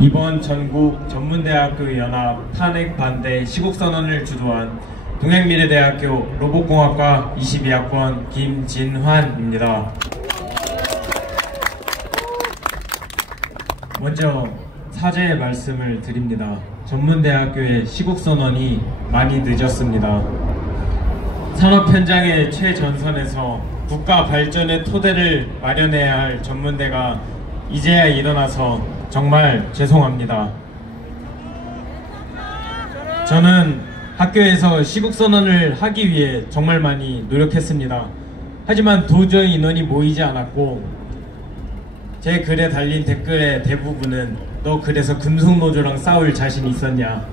이번 전국 전문대학교 연합 탄핵 반대 시국선언을 주도한 동양미래대학교 로봇공학과 22학번 김진환입니다. 먼저 사죄의 말씀을 드립니다. 전문대학교의 시국선언이 많이 늦었습니다. 산업 현장의 최전선에서 국가 발전의 토대를 마련해야 할 전문대가 이제야 일어나서 정말 죄송합니다. 저는 학교에서 시국선언을 하기 위해 정말 많이 노력했습니다. 하지만 도저히 인원이 모이지 않았고 제 글에 달린 댓글의 대부분은 너 그래서 금속노조랑 싸울 자신 있었냐?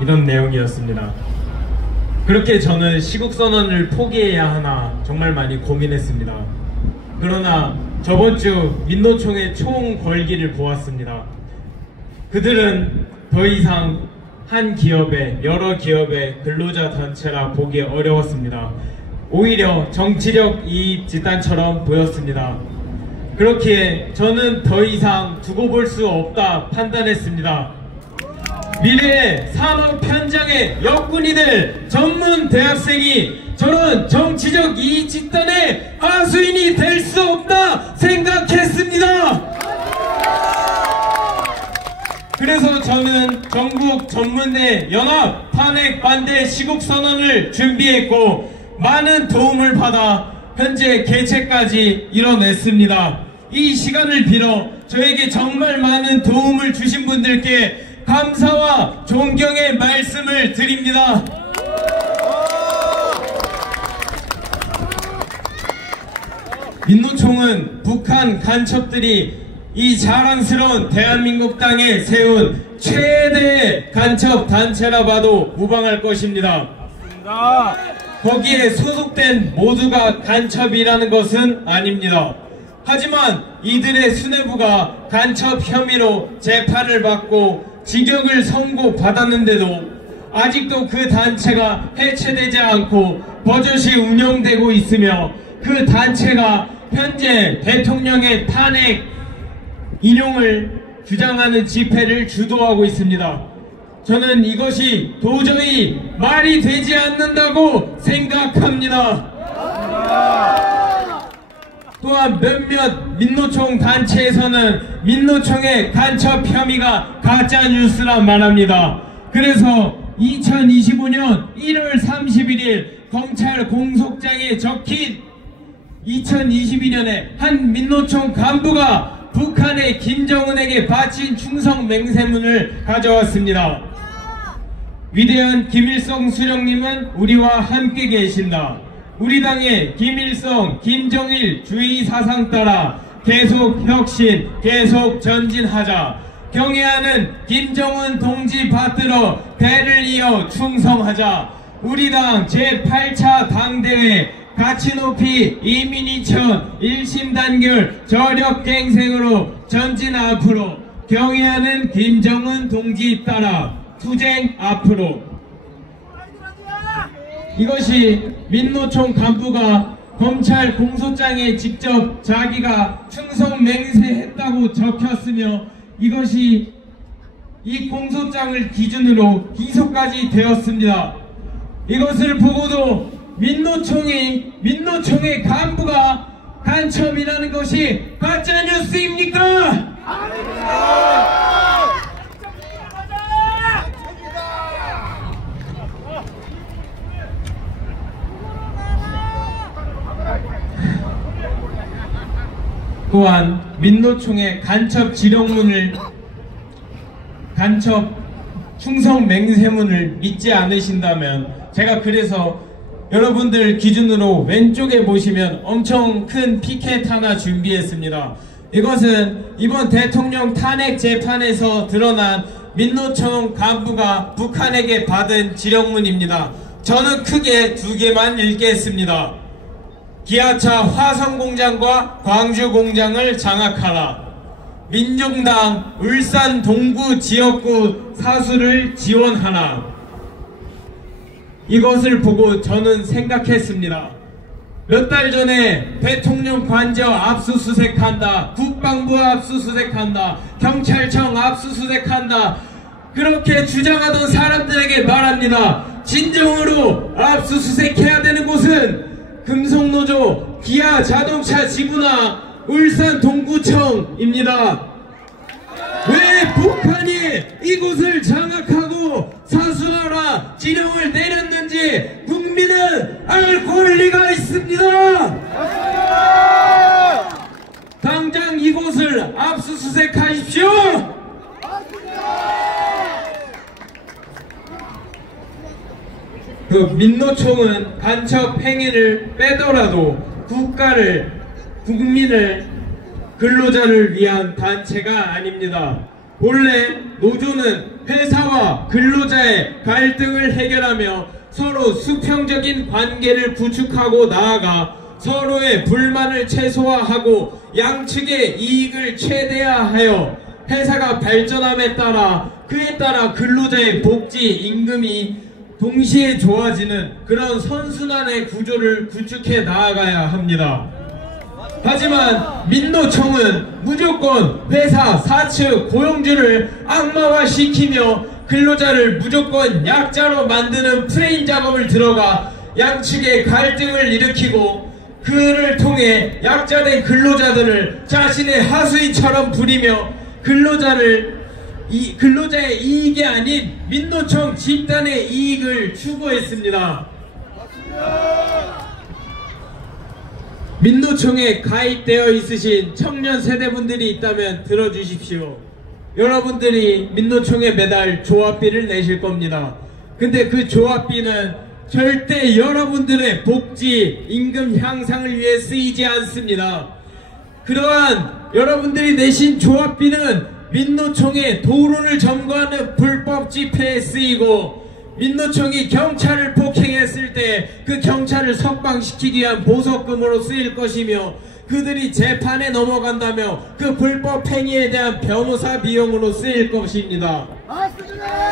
이런 내용이었습니다. 그렇게 저는 시국선언을 포기해야 하나 정말 많이 고민했습니다. 그러나 저번 주 민노총의 총궐기를 보았습니다. 그들은 더 이상 한 기업의 여러 기업의 근로자 단체라 보기 어려웠습니다. 오히려 정치력 이익 집단처럼 보였습니다. 그렇기에 저는 더 이상 두고 볼 수 없다 판단했습니다. 미래의 산업 현장의 역군이 될 전문 대학생이 저런 정치적 이익 집단의 하수인이 될 수 없다 생각했습니다. 그래서 저는 전국 전문대 연합 탄핵 반대 시국선언을 준비했고 많은 도움을 받아 현재 개최까지 이뤄냈습니다. 이 시간을 빌어 저에게 정말 많은 도움을 주신 분들께 감사와 존경의 말씀을 드립니다. 민노총은 북한 간첩들이 이 자랑스러운 대한민국 땅에 세운 최대의 간첩 단체라 봐도 무방할 것입니다. 거기에 소속된 모두가 간첩이라는 것은 아닙니다. 하지만 이들의 수뇌부가 간첩 혐의로 재판을 받고 징역을 선고받았는데도 아직도 그 단체가 해체되지 않고 버젓이 운영되고 있으며 그 단체가 현재 대통령의 탄핵 인용을 주장하는 집회를 주도하고 있습니다. 저는 이것이 도저히 말이 되지 않는다고 생각합니다. 또한 몇몇 민노총 단체에서는 민노총의 간첩 혐의가 가짜뉴스라 말합니다. 그래서 2025년 1월 31일 검찰 공소장에 적힌 2022년에 한 민노총 간부가 북한의 김정은에게 바친 충성 맹세문을 가져왔습니다. 위대한 김일성 수령님은 우리와 함께 계신다. 우리 당의 김일성, 김정일 주의 사상 따라 계속 혁신, 계속 전진하자. 경애하는 김정은 동지 받들어 대를 이어 충성하자. 우리 당 제8차 당대회 가치 높이 이민이천 일심단결 저력갱생으로 전진 앞으로. 경애하는 김정은 동지 따라 투쟁 앞으로. 이것이 민노총 간부가 검찰 공소장에 직접 자기가 충성 맹세했다고 적혔으며 이것이 이 공소장을 기준으로 기소까지 되었습니다. 이것을 보고도 민노총의 간부가 간첩이라는 것이 가짜뉴스입니까? 또한 민노총의 간첩 충성 맹세문을 믿지 않으신다면 제가 그래서 여러분들 기준으로 왼쪽에 보시면 엄청 큰 피켓 하나 준비했습니다. 이것은 이번 대통령 탄핵 재판에서 드러난 민노총 간부가 북한에게 받은 지령문입니다. 저는 크게 두 개만 읽겠습니다. 기아차 화성공장과 광주공장을 장악하라. 민중당 울산 동구 지역구 사수를 지원하라. 이것을 보고 저는 생각했습니다. 몇 달 전에 대통령 관저 압수수색한다, 국방부 압수수색한다, 경찰청 압수수색한다, 그렇게 주장하던 사람들에게 말합니다. 진정으로 압수수색해야 되는 곳은 금속노조 기아 자동차 지부나 울산 동구청입니다. 왜 북한이 이곳을 장악하고 사수하라 지령을 내렸는지 국민은 알 권리가 있습니다. 당장 이곳을 압수수색하십시오. 그 민노총은 간첩 행위를 빼더라도 국민을 근로자를 위한 단체가 아닙니다. 본래 노조는 회사와 근로자의 갈등을 해결하며 서로 수평적인 관계를 구축하고 나아가 서로의 불만을 최소화하고 양측의 이익을 최대화하여 회사가 발전함에 따라 그에 따라 근로자의 복지, 임금이 동시에 좋아지는 그런 선순환의 구조를 구축해 나아가야 합니다. 하지만 민노총은 무조건 회사 사측 고용주를 악마화시키며 근로자를 무조건 약자로 만드는 프레임 작업을 들어가 양측의 갈등을 일으키고 그를 통해 약자된 근로자들을 자신의 하수인처럼 부리며 근로자의 이익이 아닌 민노총 집단의 이익을 추구했습니다. 민노총에 가입되어 있으신 청년 세대분들이 있다면 들어주십시오. 여러분들이 민노총에 매달 조합비를 내실 겁니다. 근데 그 조합비는 절대 여러분들의 복지, 임금 향상을 위해 쓰이지 않습니다. 그러한 여러분들이 내신 조합비는 민노총의 도로를 점거하는 불법 집회에 쓰이고 민노총이 경찰을 폭행했을 때 그 경찰을 석방시키기 위한 보석금으로 쓰일 것이며 그들이 재판에 넘어간다며 그 불법 행위에 대한 변호사 비용으로 쓰일 것입니다.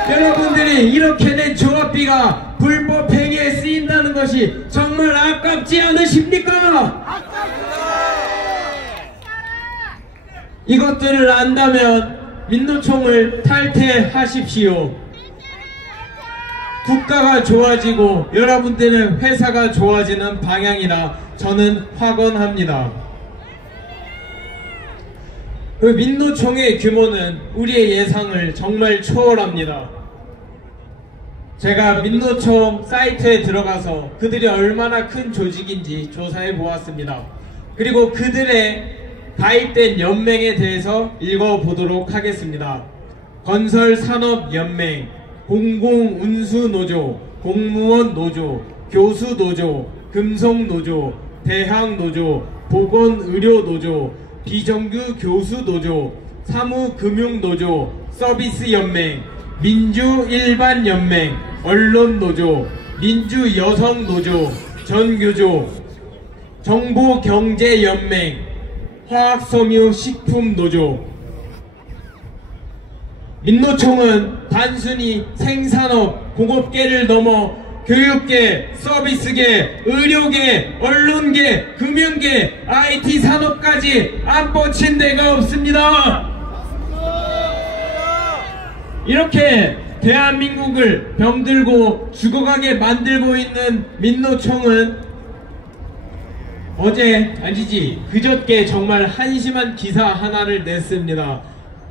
여러분들이 이렇게 낸 조합비가 불법 행위에 쓰인다는 것이 정말 아깝지 않으십니까? 이것들을 안다면 민노총을 탈퇴하십시오. 국가가 좋아지고 여러분들은 회사가 좋아지는 방향이라 저는 확언합니다. 그 민노총의 규모는 우리의 예상을 정말 초월합니다. 제가 민노총 사이트에 들어가서 그들이 얼마나 큰 조직인지 조사해 보았습니다. 그리고 그들의 가입된 연맹에 대해서 읽어보도록 하겠습니다. 건설산업연맹, 공공운수노조, 공무원노조, 교수노조, 금속노조, 대학노조, 보건의료노조, 비정규교수노조, 사무금융노조, 서비스연맹, 민주일반연맹, 언론노조, 민주여성노조, 전교조, 정보경제연맹, 화학섬유식품노조. 민노총은 단순히 생산업, 공업계를 넘어 교육계, 서비스계, 의료계, 언론계, 금융계, IT 산업까지 안 뻗친 데가 없습니다. 이렇게 대한민국을 병들고 죽어가게 만들고 있는 민노총은 그저께 정말 한심한 기사 하나를 냈습니다.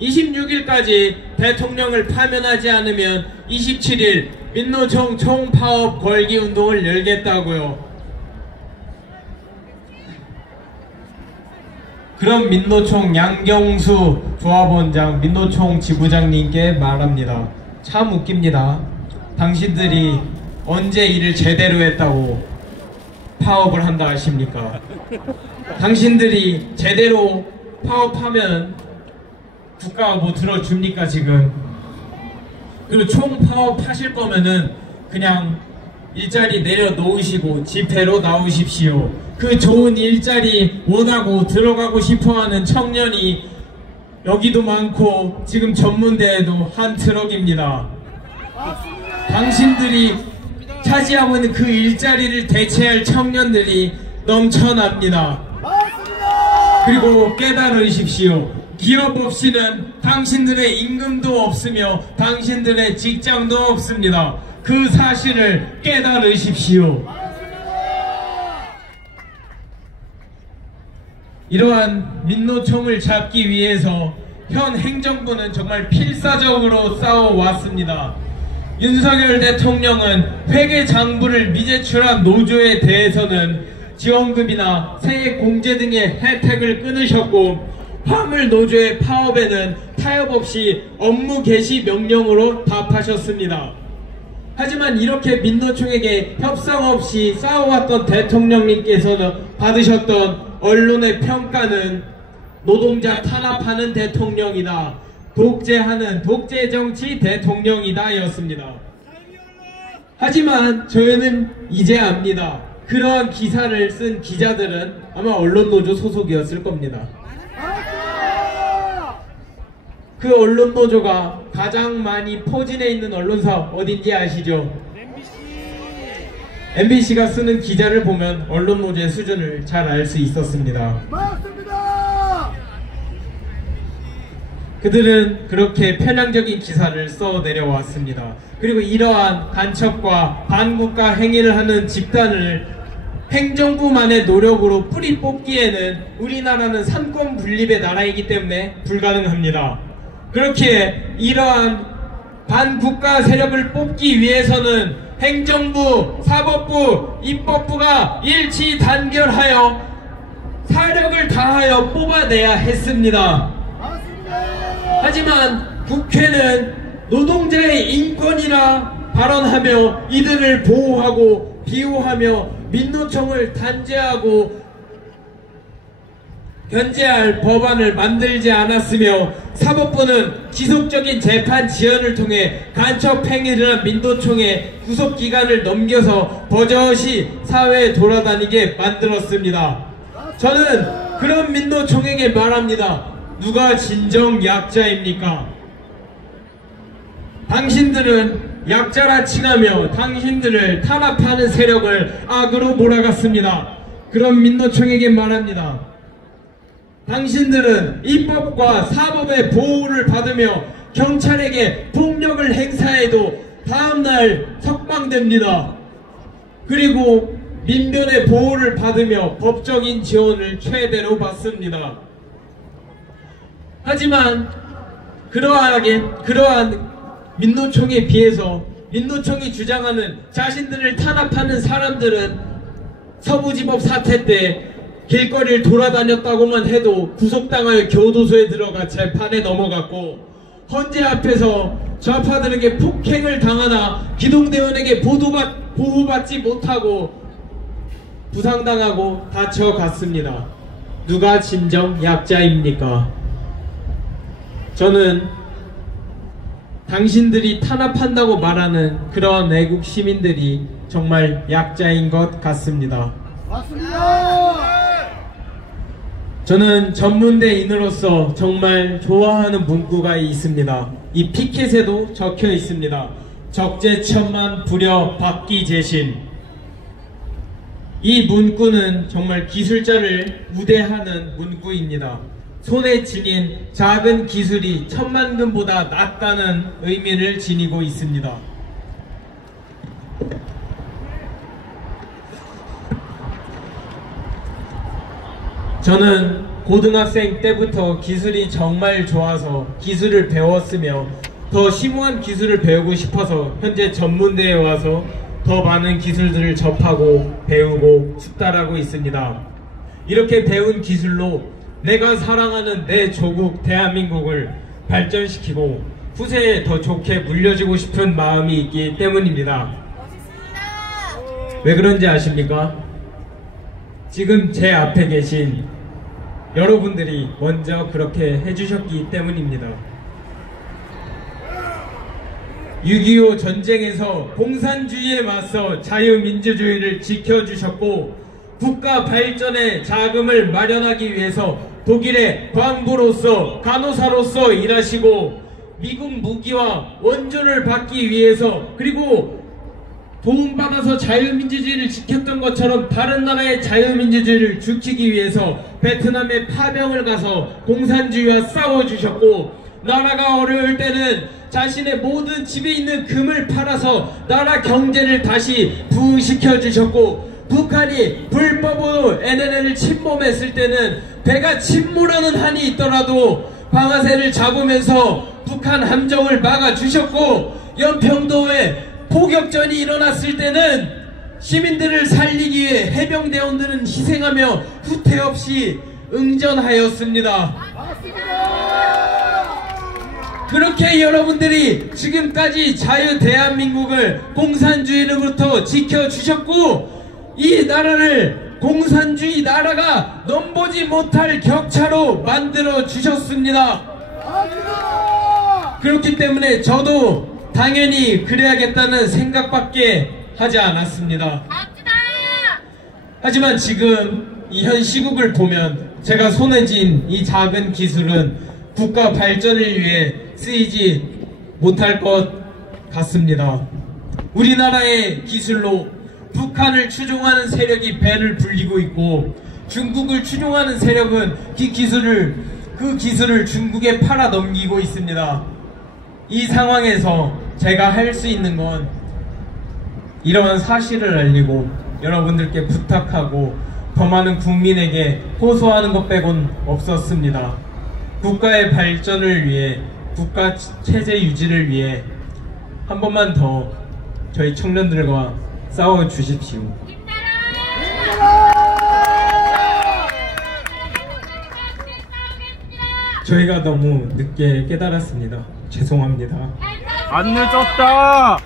26일까지 대통령을 파면하지 않으면 27일 민노총 총파업 걸기 운동을 열겠다고요. 그럼 민노총 양경수 조합원장, 민노총 지부장님께 말합니다. 참 웃깁니다. 당신들이 언제 일을 제대로 했다고 파업을 한다 하십니까? 당신들이 제대로 파업하면 국가가 뭐 들어줍니까 지금? 그리고 총파업 하실 거면은 그냥 일자리 내려놓으시고 집회로 나오십시오. 그 좋은 일자리 원하고 들어가고 싶어하는 청년이 여기도 많고 지금 전문대에도 한 트럭입니다. 당신들이 차지하고 있는 그 일자리를 대체할 청년들이 넘쳐납니다. 그리고 깨달으십시오. 기업 없이는 당신들의 임금도 없으며 당신들의 직장도 없습니다. 그 사실을 깨달으십시오. 이러한 민노총을 잡기 위해서 현 행정부는 정말 필사적으로 싸워왔습니다. 윤석열 대통령은 회계장부를 미제출한 노조에 대해서는 지원금이나 세액공제 등의 혜택을 끊으셨고, 화물노조의 파업에는 타협 없이 업무 개시 명령으로 답하셨습니다. 하지만 이렇게 민노총에게 협상 없이 싸워왔던 대통령님께서는 받으셨던 언론의 평가는 노동자 탄압하는 대통령이다, 독재하는 독재정치 대통령이다 였습니다. 하지만 저희는 이제 압니다. 그러한 기사를 쓴 기자들은 아마 언론노조 소속이었을 겁니다. 그 언론노조가 가장 많이 포진해 있는 언론사 어딘지 아시죠? MBC가 쓰는 기자를 보면 언론노조의 수준을 잘 알 수 있었습니다. 맞습니다. 그들은 그렇게 편향적인 기사를 써 내려왔습니다. 그리고 이러한 간첩과 반국가 행위를 하는 집단을 행정부만의 노력으로 뿌리 뽑기에는 우리나라는 삼권 분립의 나라이기 때문에 불가능합니다. 그렇기에 이러한 반국가 세력을 뽑기 위해서는 행정부, 사법부, 입법부가 일치 단결하여 사력을 다하여 뽑아내야 했습니다. 하지만 국회는 노동자의 인권이라 발언하며 이들을 보호하고 비호하며 민노총을 단죄하고 견제할 법안을 만들지 않았으며, 사법부는 지속적인 재판 지연을 통해 간첩 행위를 한 민노총의 구속기간을 넘겨서 버젓이 사회에 돌아다니게 만들었습니다. 저는 그런 민노총에게 말합니다. 누가 진정 약자입니까? 당신들은 약자라 칭하며 당신들을 탄압하는 세력을 악으로 몰아갔습니다. 그런 민노총에게 말합니다. 당신들은 입법과 사법의 보호를 받으며 경찰에게 폭력을 행사해도 다음날 석방됩니다. 그리고 민변의 보호를 받으며 법적인 지원을 최대로 받습니다. 하지만 그러한 민노총에 비해서 민노총이 주장하는 자신들을 탄압하는 사람들은 서부지법 사태 때 길거리를 돌아다녔다고만 해도 구속당하여 교도소에 들어가 재판에 넘어갔고, 헌재 앞에서 좌파들에게 폭행을 당하나 기동대원에게 보호받지 못하고 부상당하고 다쳐갔습니다. 누가 진정 약자입니까? 저는 당신들이 탄압한다고 말하는 그러한 애국 시민들이 정말 약자인 것 같습니다. 맞습니다. 저는 전문대인으로서 정말 좋아하는 문구가 있습니다. 이 피켓에도 적혀 있습니다. 적재천만 불여 박기재신. 이 문구는 정말 기술자를 우대하는 문구입니다. 손에 지닌 작은 기술이 천만금보다 낫다는 의미를 지니고 있습니다. 저는 고등학생 때부터 기술이 정말 좋아서 기술을 배웠으며 더 심오한 기술을 배우고 싶어서 현재 전문대에 와서 더 많은 기술들을 접하고 배우고 숙달하고 있습니다. 이렇게 배운 기술로 내가 사랑하는 내 조국 대한민국을 발전시키고 후세에 더 좋게 물려주고 싶은 마음이 있기 때문입니다. 왜 그런지 아십니까? 지금 제 앞에 계신 여러분들이 먼저 그렇게 해주셨기 때문입니다. 6.25 전쟁에서 공산주의에 맞서 자유민주주의를 지켜주셨고, 국가 발전에 자금을 마련하기 위해서 독일의 광부로서 간호사로서 일하시고, 미국 무기와 원조를 받기 위해서, 그리고 도움받아서 자유민주주의를 지켰던 것처럼 다른 나라의 자유민주주의를 지키기 위해서 베트남에 파병을 가서 공산주의와 싸워주셨고, 나라가 어려울 때는 자신의 모든 집에 있는 금을 팔아서 나라 경제를 다시 부흥시켜 주셨고, 북한이 불법으로 NLL을 침범했을 때는 배가 침몰하는 한이 있더라도 방아쇠를 잡으면서 북한 함정을 막아주셨고, 연평도에 포격전이 일어났을 때는 시민들을 살리기 위해 해병대원들은 희생하며 후퇴 없이 응전하였습니다. 그렇게 여러분들이 지금까지 자유 대한민국을 공산주의로부터 지켜주셨고, 이 나라를 공산주의 나라가 넘보지 못할 격차로 만들어 주셨습니다. 그렇기 때문에 저도 당연히 그래야겠다는 생각밖에 하지 않았습니다. 하지만 지금 이 현 시국을 보면 제가 손에 쥔 이 작은 기술은 국가 발전을 위해 쓰이지 못할 것 같습니다. 우리나라의 기술로 북한을 추종하는 세력이 배를 불리고 있고, 중국을 추종하는 세력은 그 기술을 중국에 팔아 넘기고 있습니다. 이 상황에서 제가 할 수 있는 건 이러한 사실을 알리고 여러분들께 부탁하고 더 많은 국민에게 호소하는 것 빼곤 없었습니다. 국가의 발전을 위해, 국가 체제 유지를 위해 한 번만 더 저희 청년들과 싸워 주십시오. 저희가 너무 늦게 깨달았습니다. 죄송합니다. 안 늦었다.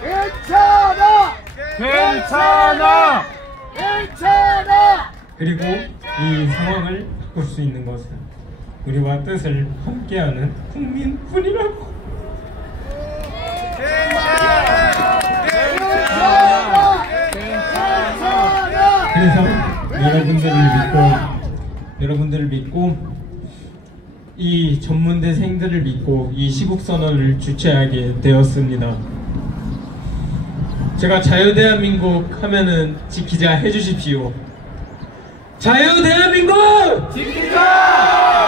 괜찮아. 괜찮아. 괜찮아. 그리고 이 상황을 바꿀 수 있는 것은 우리와 뜻을 함께하는 국민뿐이라고. 그래서 여러분들을 믿고 이 전문대생들을 믿고 이 시국선언을 주최하게 되었습니다. 제가 자유대한민국 하면은 지키자 해주십시오. 자유대한민국! 지키자!